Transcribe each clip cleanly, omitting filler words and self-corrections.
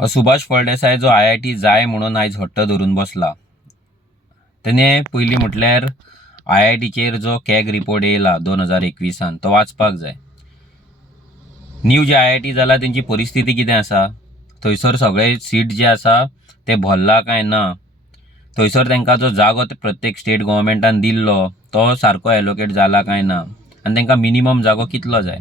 सुभाष फळदेसाय जो IIT जाय म्हणून आयज हट्ट धरून बसला, त्याने पयलीं म्हटल्यार IITचेर जो कॅग रिपोर्ट येयला 2021 तो वाचपाक जाय. न्यू जे IIT जाला तेंची परिस्थिती कितें आसा, थंयसर सगळे सीट जे आसा ते भरला काय ना, थंयसर तांकां जो जागो प्रत्येक स्टेट गव्हर्मेंटान दिल्लो तो सारको एलोकेट जाला काय ना, आनी तांकां मिनिमम जागो कितलो जाय.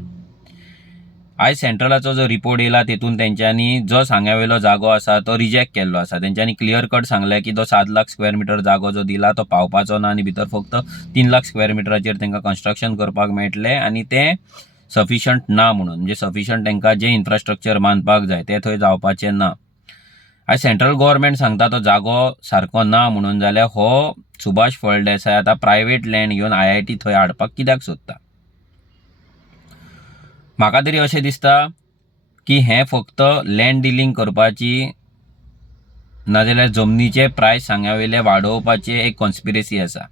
आयज सेंट्रलाचो जो रिपोर्ट येयला तेतून तेंच्यांनी जो सांग्यावेलो जागो आसा तो रिजेक्ट केल्लो आसा. तेंच्यांनी क्लियर कट सांगलें की तो 7 लाख स्क्वेअर मिटर जागो जो दिला तो पावपाचो ना, आनी भितर फक्त 3 लाख स्क्वेअर मिटराचेर तांकां कन्स्ट्रक्शन करपाक मेळटलें, आनी तें सफिशंट ना म्हणून, म्हणजे सफिशंट तांकां जे इन्फ्रास्ट्रक्चर बांदपाक जाय तें थंय जावपाचें ना. आयज सेंट्रल गव्हर्मेंट सांगता तो जागो सारको ना म्हणून, जाल्यार हो सुभाष फळदेसाय आतां प्रायवेट लँड घेवन IIT थंय हाडपाक कित्याक सोदता. म्हाका तरी अशें दिसता की हें फक्त लँड डिलींग करपाची नाजाल्यार जमनीचे प्रायस सांग्यावेले वाडोवपाचे एक कॉन्स्पिरसी आसा.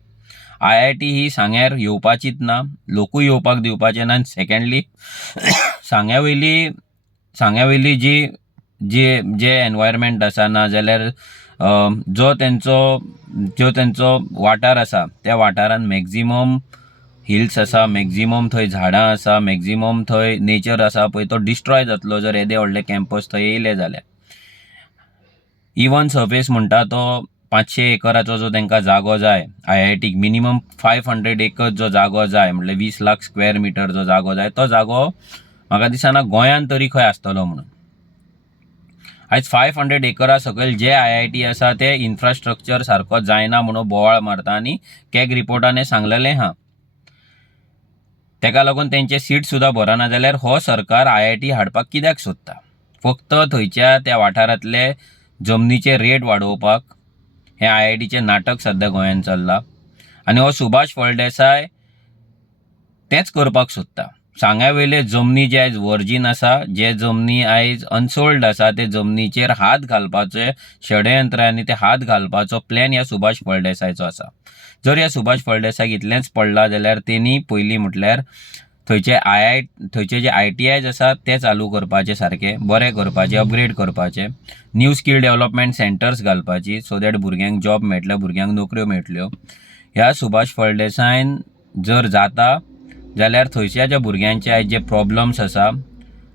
IIT ही सांग्यार येवपाचीच ना, लोकूय येवपाक दिवपाचे ना, आनी सेकेंडली सांग्यावेली जी जे एनवायरमेंट आसा नाजाल्यार जो तेंचो वाठार आसा त्या वाठारान मॅक्झिमम हिल्स आसा, मॅक्झिमम थंय झाडां आसा, मॅक्झिमम थंय नेचर आसा पळय तो डिस्ट्रॉय जातलो जर येदे व्हडले कॅम्पस थंय येयले जाल्यार. इवन सर्फेस म्हणटा तो 500 एकराचो जो तांकां जागो जाय IITक, मिनिमम 500 एकर्स जो जागो जाय, म्हणल्यार 20 लाख स्क्वेअर मिटर जो जागो जाय, तो जागो म्हाका दिसना गोंयान तरी खंय आसतलो म्हणून. आयज 500 एकरा सकयल जे IIT आसा ते इन्फ्रास्ट्रक्चर सारको जायना म्हणून बोवाळ मारता, आनी कॅग रिपोर्टान हें सांगलेलें आहा. तेका लागून तेंचे सीट सुद्दां भरना, जाल्यार हो सरकार IIT हाडपाक कित्याक सोदता. फक्त थंयच्या त्या वाठारांतले जमनीचे रेट वाडोवपाक हें IITचें नाटक सद्या गोंयान चल्लां. आनी हो सुभाष फळदेसाय तेंच करपाक सोदता. सांग्यावेले जमनी जे आयज वर्जीन आसा, जे जमनी आयज अनसोल्ड आसा, ते जमनीचेर हात घालपाचे षडयंत्र आनी ते हात घालपाचो प्लॅन ह्या सुभाष फळदेसायचो आसा. जर ह्या सुभाष फळदेसायक इतलेंच पडलां जाल्यार तेणी पयलीं म्हटल्यार थंयचे जे ITIs आसा ते चालू करपाचे, सारके बरे करपाचे, अपग्रेड करपाचे, न्यू स्कील डेव्हलपमेंट सेंटर्स घालपाची, सो दॅट भुरग्यांक जॉब मेळटले, भुरग्यांक नोकऱ्यो मेळटल्यो. ह्या सुभाष फळदेसायन जर जाता जाल्यार थंयच्या ज्या भुरग्यांचे आयज जे प्रॉब्लम्स आसा,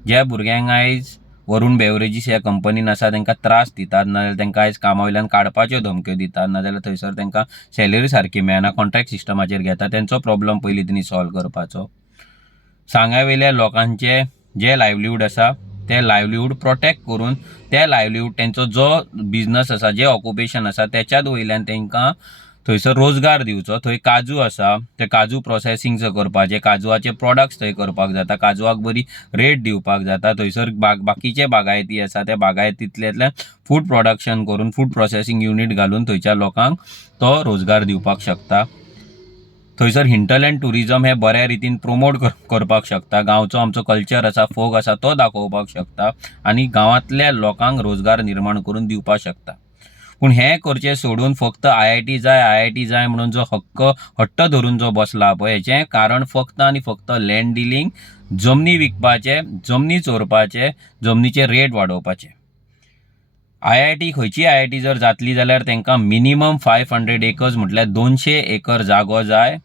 ज्या भुरग्यांक आयज वरुण बेवरेजीस ह्या कंपनीन आसा तांकां त्रास दितात, नाजाल्यार तांकां आयज कामा वयल्यान काडपाच्यो धमक्यो दितात, नाजाल्यार थंयसर तांकां सॅलरी सारकी मेळना, कॉन्ट्रॅक्ट सिस्टमाचेर घेता, तेंचो प्रॉब्लम पयलीं तेणी सॉल्व करपाचो. सांग्यावेल्या लोकांचे जे लायवलीहूड आसा ते लायवलीहूड प्रोटेक्ट करून ते लायवलीहूड तेंचो जो बिझनस आसा, जे ऑक्युपेशन आसा त्याच्याच वयल्यान तांकां थंयसर रोजगार दिवचो. थंय काजू आसा, ते काजू प्रोसेसिंग करपाचे, काजूआचे प्रॉडक्ट्स थंय करपाक जाता, काजूआक बरी रेट दिवपाक जाता. थंयसर बाकीचे बागायती आसा त्या बागायतींतल्यान फूड प्रोडक्शन करून फूड प्रोसेसिंग युनीट घालून थंयच्या लोकांक तो रोजगार दिवपाक शकता. थंयसर हिंटरलँड टुरिजम हे बऱ्या रितीन प्रोमोट करपाक शकता. गांवचो आमचो कल्चर आसा, फोक आसा तो दाखोवपाक शकता, आनी गांवांतल्या लोकांक रोजगार निर्माण करून दिवपाक शकता. पूण हें करचें सोडून फक्त IIT जाय म्हणून जो हट्ट धरून जो बसला पळय, हेचें कारण फक्त आनी फक्त लँड डिलींग, जमनी विकपाचे, जमनी चोरपाचे, जमनीचे रेट वाडोवपाचे. IIT खंयची IIT जर जातली जाल्यार तांकां मिनिमम 500 एकर्स म्हटल्यार 200 एकर जागो जाय.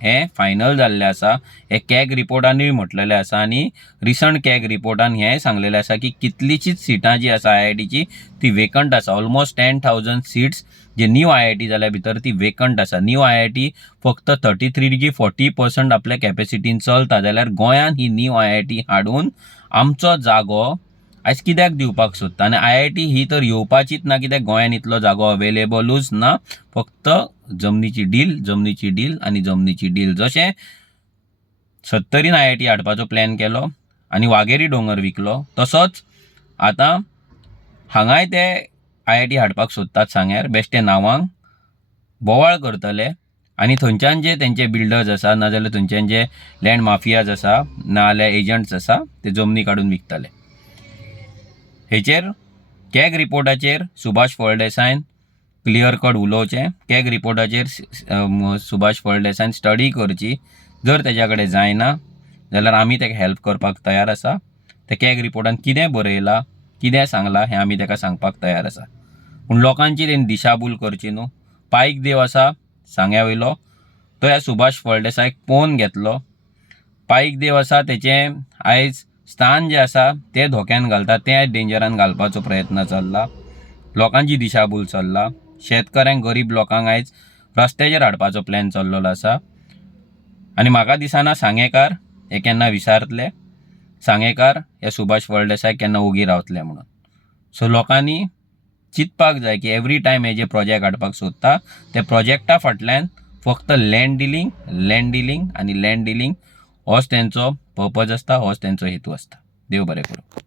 हें फायनल जाल्लें आसा. हे कॅग रिपोर्टानूय म्हटलेलें आसा, आनी रिसंट कॅग रिपोर्टान हेंय सांगलेलें आसा की कितलींशींच सिटां जी आसा IITची ती वेकंट आसा. ऑलमोस्ट 10,000 सीट्स जे न्यू IIT जाल्या भितर ती वेकंट आसा. न्यू IIT फक्त 33-40% आपल्या कॅपेसिटीन चलता, जाल्यार गोंयान ही न्यू IIT हाडून आमचो जागो आयज कित्याक दिवपाक सोदता. आनी IIT ही तर येवपाचीच ना, कित्याक गोंयान इतलो जागो अवेलेबलूच ना. फक्त जमनीची डील आनी जमनीची डील. जशें 70रीन IIT हाडपाचो प्लॅन केलो आनी वाघेरी दोंगर विकलो, तसोच आतां हांगाय ते IIT हाडपाक सोदतात सांग्यार बेश्टे नांवांक, बोवाळ करतले, आनी थंयच्यान जे तेंचे बिल्डर्स आसा नाजाल्यार थंयच्यान जे लँड माफियाज आसा नाजाल्यार एजंट्स आसा ते जमनी काडून विकतले. हेचेर कॅग रिपोर्टाचेर सुभाष फळदेसायन क्लियर कट उलोवचें. कॅग रिपोर्टाचेर सुभाष फळदेसायन स्टडी करची. जर तेज्या कडेन जायना जाल्यार आमी ताका हेल्प करपाक तयार आसा. ते कॅग रिपोर्टान कितें बरयलां कितें सांगलां हें आमी ताका सांगपाक तयार आसा. पूण लोकांची तेणी दिशाभूल करची न्हू. पायक देव आसा सांग्या वयलो, तो ह्या सुभाष फळदेसायक पळोवन घेतलो. पायक देव आसा तेचें आयज स्थान जें आसा तें धोक्यान घालता, तें आयज डेंजरान घालपाचो प्रयत्न चल्ला. लोकांची दिशाभूल चल्ला. शेतकऱ्यांक, गरीब लोकांक आयज रस्त्याचेर हाडपाचो प्लॅन चल्लेलो आसा. आनी म्हाका दिसना सांगेकार हे केन्ना विसारतले, सांगेकार हे सुभाष फळदेसाय केन्ना ओगी रावतले म्हणून. सो लोकांनी चिंतपाक जाय की एवरी टायम हे जे प्रोजेक्ट हाडपाक सोदता ते प्रोजेक्टा फाटल्यान फक्त लँड डिलींग होच तेंचो पर्पज आसता, होच तेंचो हेतू आसता. देव बरें करूं.